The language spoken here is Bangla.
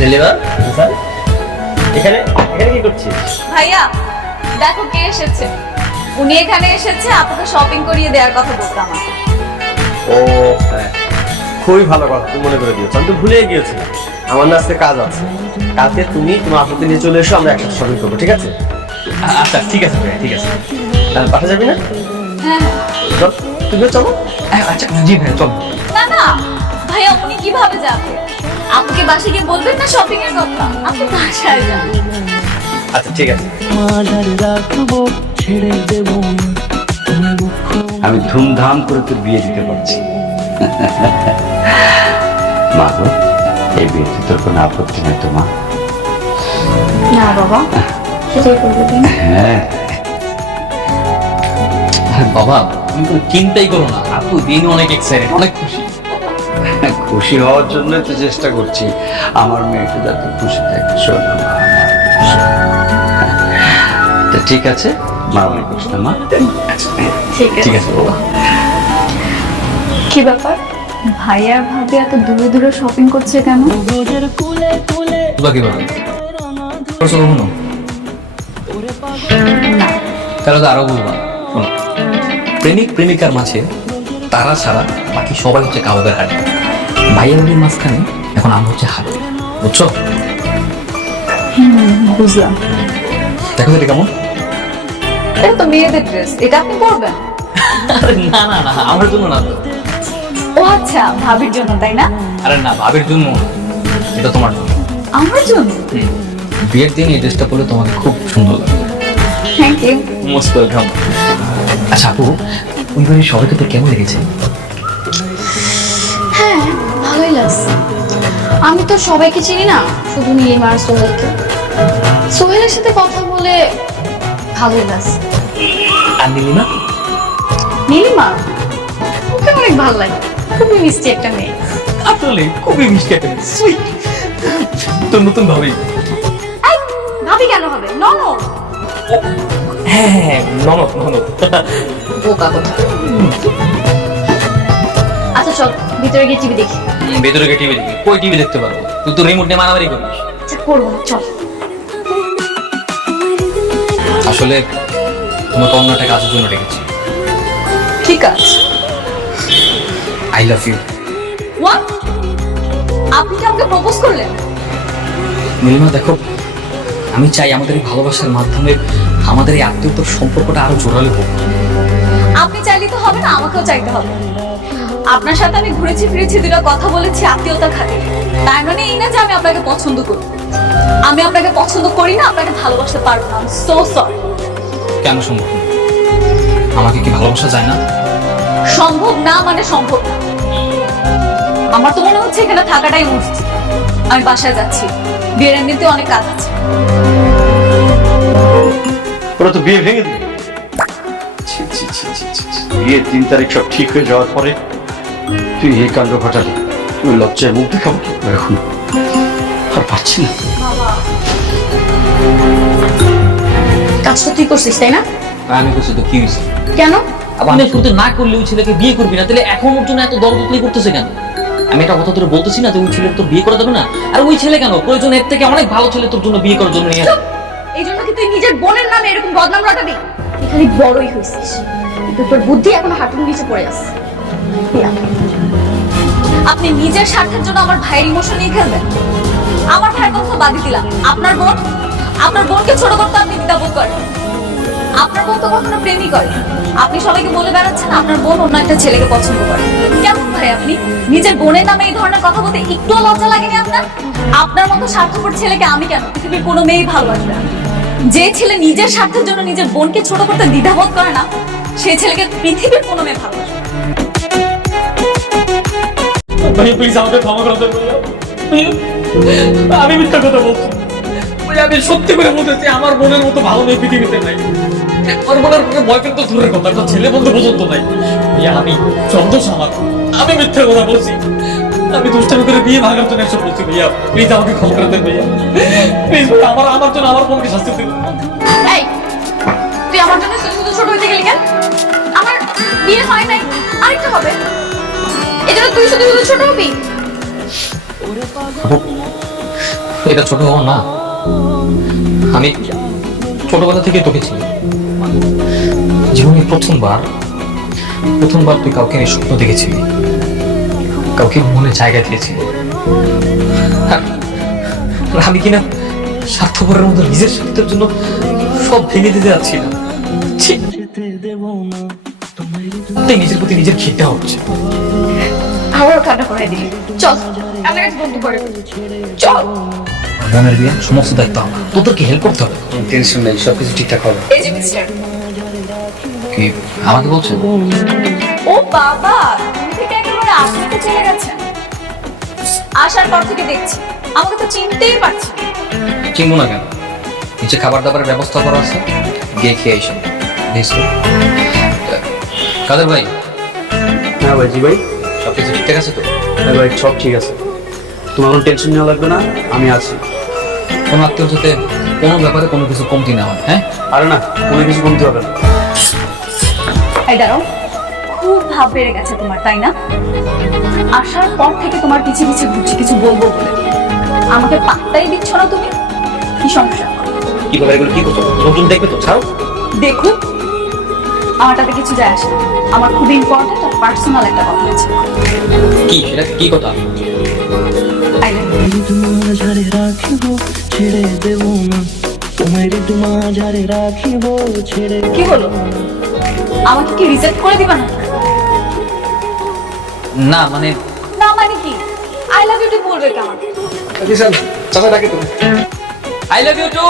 নীলিমা এখানে এখানে কি করছিস? ভাইয়া দেখো কে এসেছে। উনি এখানে এসেছে আপনাকে শপিং করিয়ে দেওয়ার কথা বলতো আমাকে ও হ্যাঁ। খুবই ভালো কথা তুমি মনে করে দিয়েছ। আমি তো ভুলে গিয়েছিলাম আমার না আজকে কাজ আছে। কালকে তুমি তোমার আপুকে নিয়ে চলে এসো আমরা একসাথে শপিং করব ঠিক আছে? আচ্ছা ঠিক আছে ভাই ঠিক আছে। পাঠা যাবি না? হ্যাঁ। চল তুমিও চলো। আচ্ছা জি ভাই চল। না না ভাইয়া উনি কীভাবে যাবে? আপুকে বাসে গিয়ে বলবেন না শপিং এর কথা? আপনি বাসায় যান। আচ্ছা ঠিক আছে। আমি ধুমধাম করে তোর বিয়ে দিতে পারছি। মা গো এই বিয়েতে তোর কোনো আপত্তি নেই তো মা? না বাবা সেটাই করবে হ্যাঁ। বাবা তুমি কোনো চিন্তাই করো না। আপু দিন অনেক এক্সাইটেড অনেক খুশি। খুশি হওয়ার জন্য তো চেষ্টা করছি। আমার মেয়েটা যাতে খুশি থাকে। তা ঠিক আছে মা মনে করিস মা। ঠিক ঠিক আছে বাবা। কি ব্যাপার? ভাইয়া ভাবি এত দূরে দূরে শপিং করছে কেন? রোজের কুলে কুলে তোলা কি বলো করছ কখনো তাহলে তো আরও বলবা প্রেমিক প্রেমিকার মাঝে তারা ছাড়া বাকি সবাই হচ্ছে কাবাবের হাড়ি। ভাইয়া মাঝখানে এখন আম হচ্ছে হাড়ি বুঝছ? বুঝলাম। দেখো এটা কেমন? এটা তো মেয়েদের ড্রেস এটা আপনি পরবেন? না না না আমার জন্য না তো। ও আচ্ছা ভাবির জন্য তাই না? আরে না ভাবির জন্য এটা তোমার জন্য। আমার জন্য? বিয়ের দিন এই ড্রেসটা পরলে তোমাকে খুব সুন্দর লাগবে। থ্যাংক ইউ মোস্ট ওয়েলকাম আচ্ছা আপু ওই বাড়ির সবাইকে তো কেমন লেগেছে? হ্যাঁ ভালোই লাগছে। আমি তো সবাইকে চিনি না শুধু নীলিমা আর সোহেলকে। সোহেলের সাথে কথা বলে ভালোই লাগছে। আর নীলিমা? নীলিমা? ওকে অনেক ভালো লাগে। খুবই মিষ্টি একটা মেয়ে। আসলে খুবই মিষ্টি একটা সুইট তো নতুন ভাবি। ভাবি কেন হবে? নন হ্যাঁ হ্যাঁ হ্যাঁ ননদ ননদ। বোকা কথা চল ভিতরে গিয়ে টিভি দেখি। ভেতরে গিয়ে টিভি দেখি কই টিভি দেখতে পারব? তুই তো রিমোট নিয়ে মারামারি করিস। আচ্ছা করব না চল। আসলে তোমাকে অন্য একটা কাজের জন্য ডেকেছি। ঠিক আছে। আই লাভ ইউ হোয়াট আপনি কি আমাকে প্রপোজ করলেন? নীলিমা দেখো আমি চাই আমাদের এই ভালোবাসার মাধ্যমে আমাদের এই আত্মীয়তার সম্পর্কটা আরও জোরালো হোক। আপনি চাইলে তো হবে না আমাকেও চাইতে হবে। আপনার সাথে আমি ঘুরেছি ফিরেছি দুটো কথা বলেছি আত্মীয়তা খাতিরে তার মানে এই না যে আমি আপনাকে পছন্দ করি। আমি আপনাকে পছন্দ করি না আপনাকে ভালোবাসতে পারব না। সো সরি কেন সম্ভব আমাকে কি ভালোবাসা যায় না? সম্ভব না মানে সম্ভব না। আমার তো মনে হচ্ছে এখানে থাকাটাই উচিত। আমি বাসায় যাচ্ছি। বিয়ের এমনিতে অনেক কাজ আছে। ওরা তো বিয়ে ভেঙে দিল। ছি, ছি, ছি, ছি, ছি, ছি। বিয়ের তিন তারিখ সব ঠিক হয়ে যাওয়ার পরে তুই এই কাণ্ড ঘটালি তুই লজ্জায় মুখ দেখাবো কি? এখন আর পারছি না। কাজটা তুই করছিস তাই না? আমি বলছি তো কি হয়েছে? কেন? আমি শুরুতে না করলে ওই ছেলেকে বিয়ে করবি না তাহলে এখন ওর জন্য এত দরদুতলি করতেছে কেন? আমি একটা কথা তোর বলতেছি না যে ওই ছেলে তোর বিয়ে করা যাবে না? আর ওই ছেলে কেন? প্রয়োজন এর থেকে অনেক ভালো ছেলে তোর জন্য বিয়ে করার জন্য নিয়ে এই জন্য কি তুই নিজের বোনের নামে এরকম বদনাম রটাবি? এখানে বড়ই হয়েছিস। কিন্তু তোর বুদ্ধি এখন হাঁটুর নিচে পড়ে আসছে আপনি নিজের স্বার্থের জন্য আমার ভাইয়ের ইমোশন নিয়ে খেলবেন? আমার ভাইয়ের কথা তো বাদই দিলাম। আপনার বোন? আপনার বোনকে ছোট করতে আপনি দ্বিধাবোধ করেন। আপনার বোন তো কখনো প্রেমই করে আপনি সবাইকে বলে বেড়াচ্ছেন, আপনার বোন অন্য একটা ছেলেকে পছন্দ করে। কেমন ভাই আপনি? নিজের বোনের নামে এই ধরনের কথা বলতে একটুও লজ্জা লাগেনি আপনার? আপনার মতো স্বার্থপর ছেলেকে আমি কেন? পৃথিবীর কোনো মেয়েই ভালোবাসবে না। যে ছেলে নিজের স্বার্থের জন্য নিজের বোনকে ছোট করতে দ্বিধাবোধ করে না সেই ছেলেকে পৃথিবীর কোনো মেয়ে ভালোবাসবে। ভাই প্লিজ আমাকে ক্ষমা করে দেন ভাইয়া ভাইয়া, আমি মিথ্যা কথা বলছি। আমি সত্যি করে বলতেছি আমার বোনের মতো ভালো মেয়ে পৃথিবীতে নাই। আমার বোনের কোনো বয়ফ্রেন্ড তো দূরের কথা একটা ছেলে বন্ধু পর্যন্ত নাই। আমি চন্দ্র আমার আমি মিথ্যা কথা বলছি। আমি দুষ্টামি করে বিয়ে ভাগার জন্য এসব বলছি ভাইয়া। প্লিজ আমাকে ক্ষমা করে দেন ভাইয়া। প্লিজ আমার আমার জন্য আমার বোনকে শাস্তি দিন। আমার জন্য ছোট হইতে গেলি কেন? আমার বিয়ে হয় নাই। আরেকটা হবে। এজন্য তুই শুধু শুধু ছোট হবি? এটা ছোট হওয়া না। আমি ছোটবেলা থেকে তোকে চিনি। জীবনে প্রথমবার প্রথমবার তুই কাউকে নিয়ে স্বপ্ন দেখেছিলি। কাউকে মনে জায়গা দিয়েছিলি। আমি কিনা স্বার্থপরের মতো নিজের স্বার্থের জন্য সব ভেঙে দিতে যাচ্ছি না। নিজের প্রতি নিজের ঘৃণা হচ্ছে। আবারও কান্না করে দিই। চল কান্নাকাটি বন্ধ করে চল। বোনের বিয়ে সমস্ত দায়িত্ব আমার। তোদেরকে হেল্প করতে হবে। টেনশন নেই সবকিছু ঠিকঠাক হবে। এই যে মিস্টার কি আমাকে বলছেন? ও বাবা তুমি থেকে একেবারে আফ্রিকা চলে গেছেন আসার পর থেকে দেখছি আমাকে তো চিনতেই পারছি চিনবো না কেন? নিচে খাবার দাবারের ব্যবস্থা করা আছে। গিয়ে খেয়ে এসে। কাদের ভাই? হ্যাঁ ভাই জি ভাই। সব কিছু ঠিকঠাক আছে তো? হ্যাঁ ভাই সব ঠিক আছে। তোমার কোনো টেনশন নেওয়া লাগবে না আমি আছি। কোনো আত্মীয় যাতে কোনো ব্যাপারে কোনো কিছু কমতি না হয় হ্যাঁ? আরে না কোনো কিছু কমতে হবে না। এই দাঁড়াও খুব ভাব বেড়ে গেছে তোমার তাই না? আসার পর থেকে তোমার পিছে পিছে ঘুরছি কিছু বলব বলে। আমাকে পাত্তাই দিচ্ছ না তুমি? কি সমস্যা? কি ব্যাপারে এগুলো কি করছ? নতুন দেখবে তো ছাড়ো। দেখুন আমার তাতে কিছু যায় আসে না। আমার খুব ইম্পর্টেন্ট আর পার্সোনাল একটা কথা আছে। কি? সেটা কি কথা? কি হলো? আমাকে কি রিজেক্ট করে দিবা না? না মানে না মানে কি? আই লাভ ইউ বলবে কেমন চাচা ডাকে তুমি আই লাভ ইউ টু